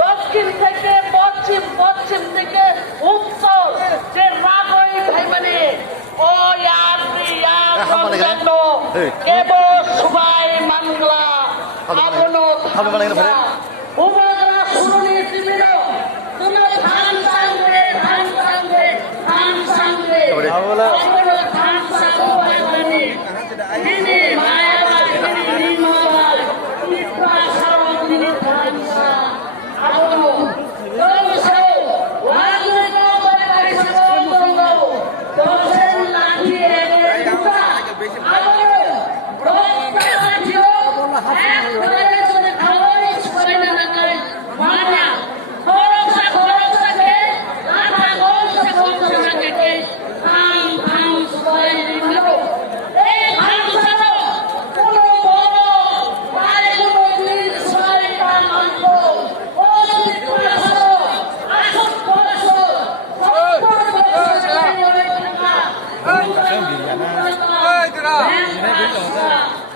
দক্ষিণ থেকে পশ্চিম, পশ্চিম থেকে উত্তর, যে রাগই ভাইবানি ও কেব সবাই মাংলা উভয়রা শুরুনি শিবির তুমি ধান সাংগে ধান সাংগে ধান সাংগে